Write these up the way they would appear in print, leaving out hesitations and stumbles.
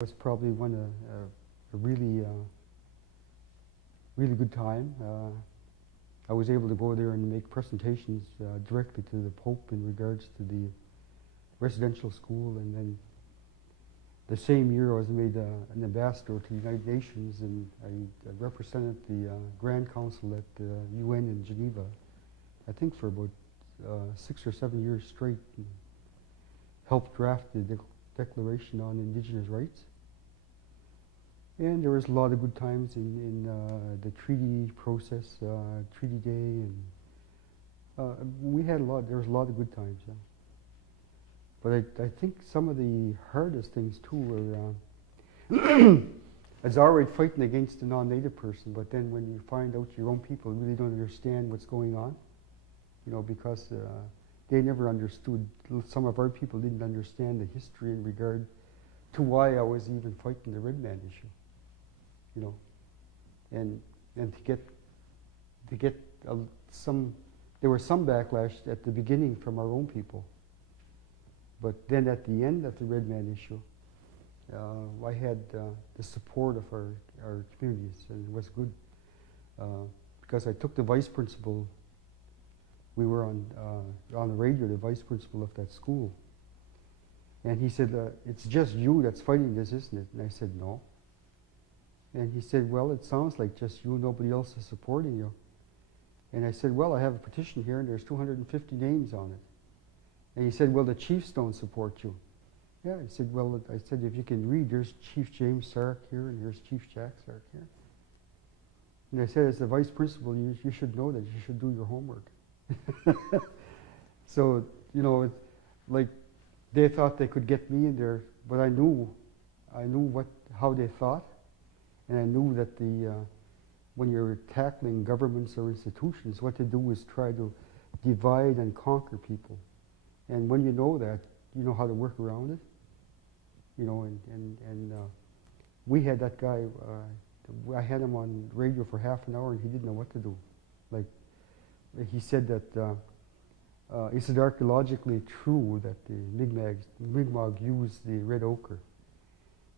It was probably a really, really good time. I was able to go there and make presentations directly to the Pope in regards to the residential school, and then the same year I was made an ambassador to the United Nations, and I represented the Grand Council at the UN in Geneva, I think for about 6 or 7 years straight, and helped draft the Declaration on Indigenous Rights. And there was a lot of good times in the treaty process, Treaty Day, and there was a lot of good times. Yeah. But I think some of the hardest things too were, it's all right fighting against a non-native person, but then when you find out your own people really don't understand what's going on, because they never understood, some of our people didn't understand the history in regard to why I was even fighting the red man issue, and to get there was some backlash at the beginning from our own people, but then at the end of the red man issue, I had the support of our communities, and it was good because I took the vice principal. We were on the radio, the vice principal of that school, and he said, "It's just you that's fighting this, isn't it?" And I said, "No." And he said, "Well, it sounds like just you, nobody else is supporting you." And I said, "Well, I have a petition here, and there's 250 names on it." And he said, "Well, the chiefs don't support you." Yeah, I said, "Well," I said, "if you can read, there's Chief James Sark here, and there's Chief Jack Sark here." And I said, "As the vice principal, you should know that. You should do your homework." So, like they thought they could get me in there, but I knew how they thought, and I knew that when you're tackling governments or institutions, what to do is try to divide and conquer people. And when you know that, you know how to work around it. And we had that guy. I had him on radio for half an hour, and he didn't know what to do. Like he said that. Is it archaeologically true that the Mi'kmaq used the red ochre?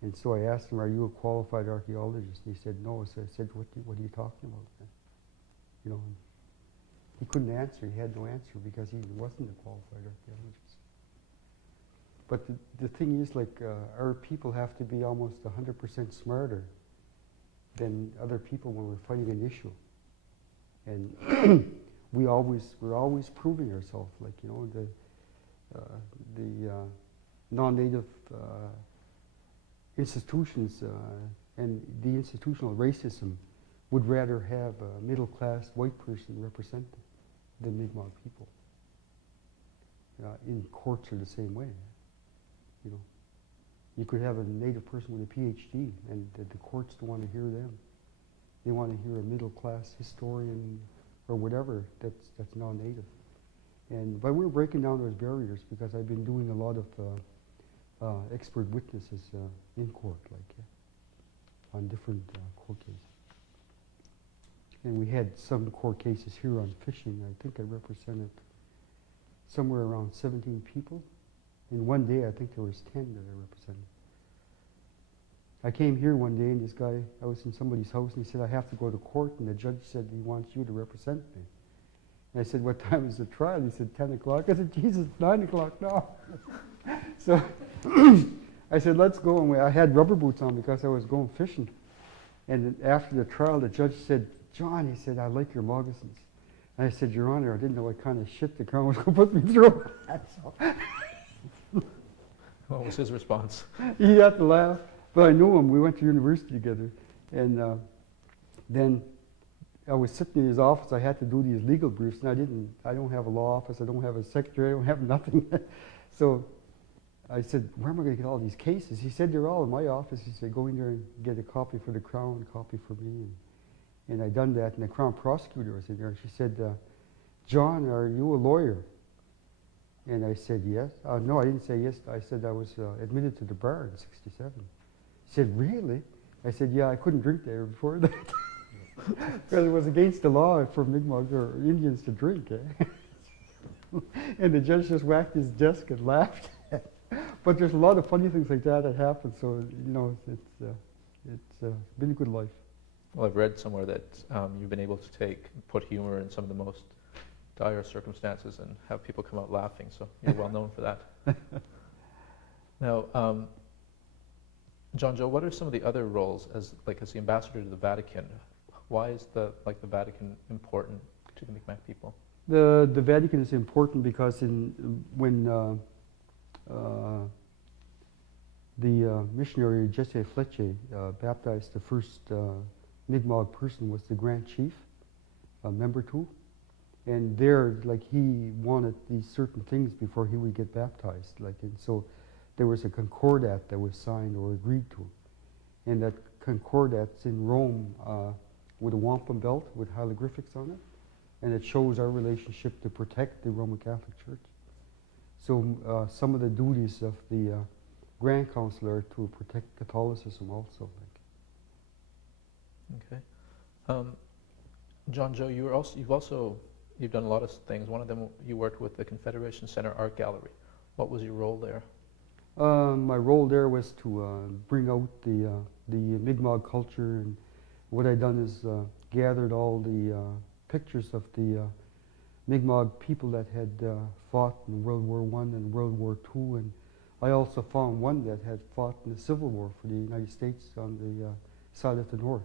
And so I asked him, "Are you a qualified archaeologist?" And he said, "No." So I said, what are you talking about then?" He couldn't answer. He had no answer because he wasn't a qualified archaeologist. But the thing is, like, our people have to be almost 100% smarter than other people when we're fighting an issue. And we're always proving ourselves, like, the non-native institutions and the institutional racism would rather have a middle-class white person represent the Mi'kmaq people. In courts are the same way. You could have a native person with a PhD, and the courts don't want to hear them. They want to hear a middle-class historian or whatever that's non-native. But we're breaking down those barriers because I've been doing a lot of expert witnesses in court, on different court cases. And we had some court cases here on fishing. I think I represented somewhere around 17 people. In one day, I think there was 10 that I represented. I came here one day, and this guy, I was in somebody's house, and he said, "I have to go to court," and the judge said he wants you to represent me. And I said, "What time is the trial?" He said, 10 o'clock. I said, "Jesus, 9 o'clock now." So I said, "Let's go." And I had rubber boots on because I was going fishing. And after the trial, the judge said, "John," he said, "I like your moccasins." And I said, "Your Honor, I didn't know what kind of shit the Crown was going to put me through." What was his response? He had to laugh. But I knew him. We went to university together. And then I was sitting in his office. I had to do these legal briefs, and I don't have a law office. I don't have a secretary. I don't have nothing. So I said, "Where am I going to get all these cases?" He said, "They're all in my office." He said, "Go in there and get a copy for the Crown, a copy for me." And I done that, and the Crown prosecutor was in there. And she said, "John, are you a lawyer?" And I said, "Yes." No, I didn't say yes. I said I was admitted to the bar in '67. He said, "Really?" I said, "Yeah, I couldn't drink there before that." Because it was against the law for Mi'kmaq or Indians to drink. And the judge just whacked his desk and laughed. But there's a lot of funny things like that happen. So it's been a good life. Well, I've read somewhere that you've been able to put humor in some of the most dire circumstances and have people come out laughing. So you're well known for that. Now, John Joe, what are some of the other roles as the ambassador to the Vatican? Why is the Vatican important to the Mi'kmaq people? The Vatican is important because when the missionary Jesse Fletcher baptized the first Mi'kmaq person was the Grand Chief, member two, and there he wanted these certain things before he would get baptized, and so there was a concordat that was signed or agreed to, and that concordat's in Rome with a wampum belt with hieroglyphics on it, and it shows our relationship to protect the Roman Catholic Church. So some of the duties of the Grand Council are to protect Catholicism also. Okay. John Joe, you've done a lot of things. One of them, you worked with the Confederation Center Art Gallery. What was your role there? My role there was to bring out the Mi'kmaq culture, and what I'd done is gathered all the pictures of the Mi'kmaq people that had fought in World War I and World War II, and I also found one that had fought in the Civil War for the United States on the side of the North.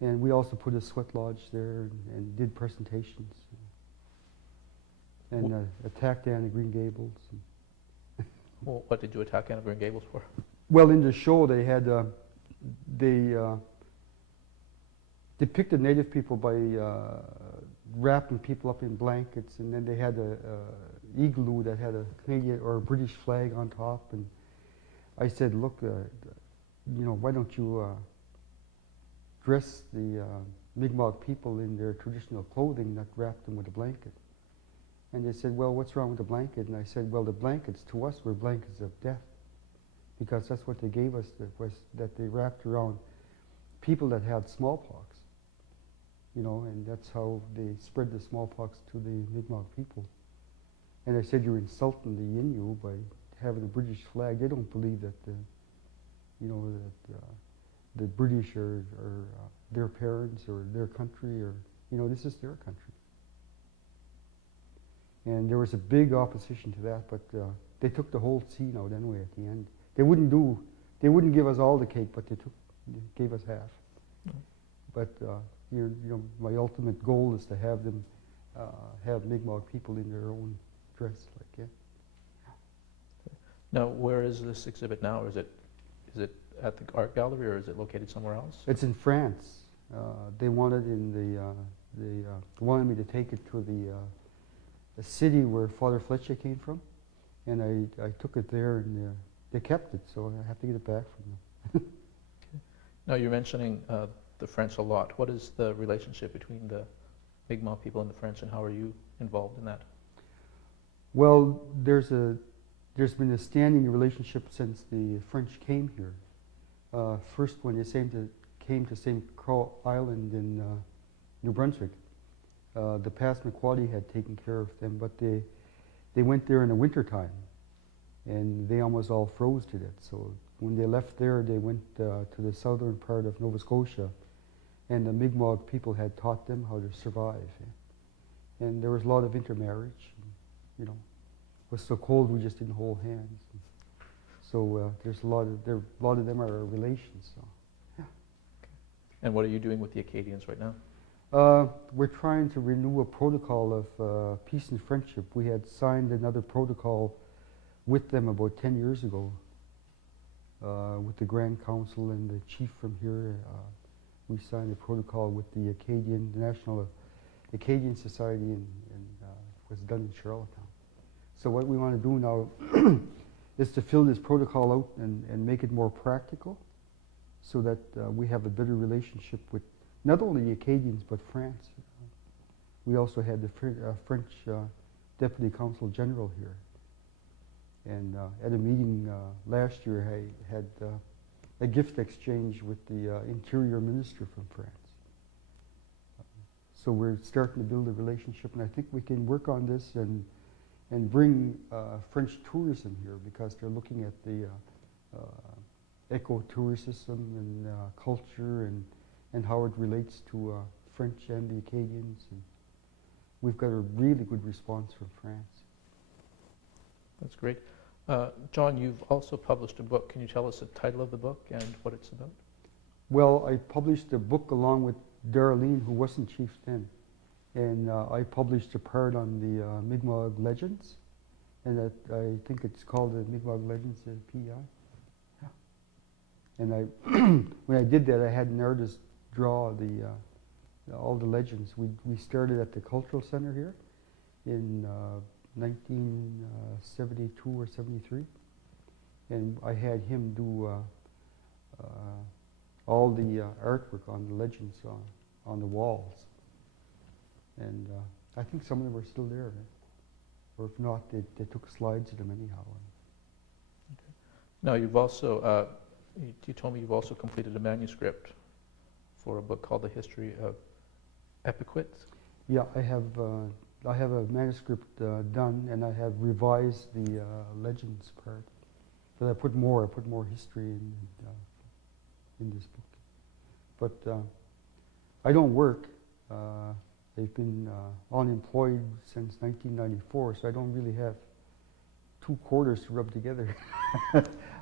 And we also put a sweat lodge there and did presentations and attacked Anne of Green Gables. Well, what did you attack Anne of Green Gables for? Well, in the show they had they depicted Native people by wrapping people up in blankets, and then they had a igloo that had a Canadian or a British flag on top. And I said, look, why don't you dress the Mi'kmaq people in their traditional clothing, not wrap them with a blanket? And they said, well, what's wrong with the blanket? And I said, well, the blankets to us were blankets of death, because that's what they gave us, that they wrapped around people that had smallpox, and that's how they spread the smallpox to the Mi'kmaq people. And I said, you're insulting the Innu by having a British flag. They don't believe that the British are their parents or their country, or this is their country. And there was a big opposition to that, but they took the whole scene out anyway at the end. They wouldn't give us all the cake, but they gave us half. But my ultimate goal is to have them have Mi'kmaq people in their own dress, Now, where is this exhibit now? Is it at the art gallery, or is it located somewhere else? It's in France. They wanted wanted me to take it to the city where Father Fletcher came from, and I took it there, and they kept it, so I have to get it back from them. Now, you're mentioning the French a lot. What is the relationship between the Mi'kmaq people and the French, and how are you involved in that? Well, there's been a standing relationship since the French came here. First, when they came to St. Croix Island in New Brunswick, the Passamaquoddy had taken care of them, but they went there in the wintertime, and they almost all froze to death. So when they left there, they went to the southern part of Nova Scotia, and the Mi'kmaq people had taught them how to survive. And there was a lot of intermarriage. It was so cold we just didn't hold hands. So there's a lot of them are relations. So, yeah. And what are you doing with the Acadians right now? We're trying to renew a protocol of peace and friendship. We had signed another protocol with them about 10 years ago with the Grand Council and the chief from here. We signed a protocol with the National Acadian Society, and it was done in Charlottetown. So what we want to do now is to fill this protocol out and make it more practical, so that we have a better relationship with not only the Acadians, but France. We also had the French Deputy Consul General here. And at a meeting last year, I had a gift exchange with the Interior Minister from France. So we're starting to build a relationship, and I think we can work on this and and bring French tourism here, because they're looking at the ecotourism and culture and how it relates to French and the Acadians. And we've got a really good response from France. That's great. John, you've also published a book. Can you tell us the title of the book and what it's about? Well, I published a book along with Darlene, who wasn't chief then. And I published a part on the Mi'kmaq legends. And I think it's called the Mi'kmaq Legends PEI. Yeah. And when I did that, I had an artist draw all the legends. We started at the Cultural Center here in 1972 or 73. And I had him do all the artwork on the legends on the walls. And I think some of them are still there. Right? Or if not, they took slides of them anyhow. Okay. Now, you've also, you told me you've also completed a manuscript for a book called The History of Epiquet. Yeah, I have a manuscript done, and I have revised the legends part. But I put more history in this book. But I don't work. They've been unemployed since 1994, so I don't really have 2 quarters to rub together.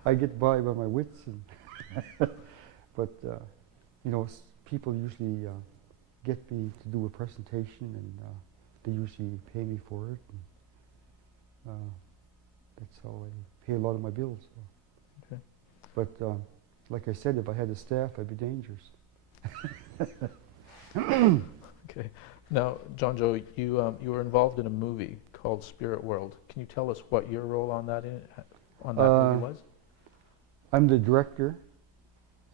I get by my wits, but you know, people usually get me to do a presentation, and they usually pay me for it. And, that's how I pay a lot of my bills. So. Okay. But like I said, if I had a staff, I'd be dangerous. Okay. Now, John Joe, you were involved in a movie called Spirit World. Can you tell us what your role on that movie was? I'm the director,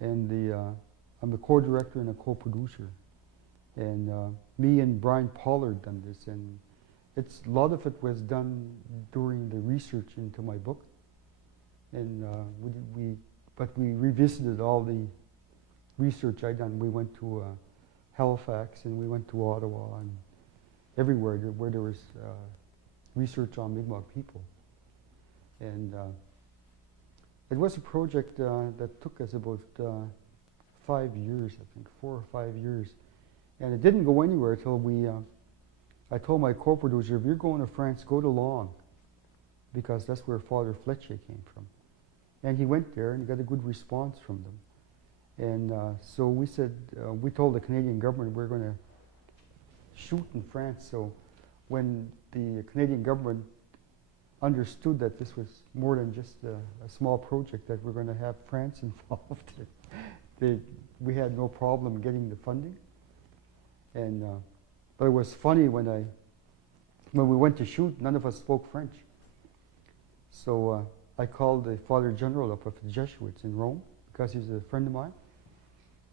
and I'm the co-director and a co-producer. And me and Brian Pollard done this, and a lot of it was done during the research into my book. And but we revisited all the research I done. We went to Halifax, and we went to Ottawa, and everywhere where there was research on Mi'kmaq people. And it was a project that took us about 5 years, I think, 4 or 5 years. And it didn't go anywhere until I told my co-producer, if you're going to France, go to Long, because that's where Father Fletcher came from. And he went there and got a good response from them. And so we said, we told the Canadian government we're going to shoot in France. So when the Canadian government understood that this was more than just a small project, that we're going to have France involved, we had no problem getting the funding. And but it was funny when we went to shoot, none of us spoke French. So I called the Father General up of the Jesuits in Rome, because he's a friend of mine.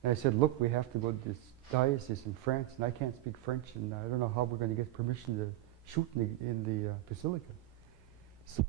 And I said, look, we have to go to this diocese in France, and I can't speak French, and I don't know how we're going to get permission to shoot in the basilica. So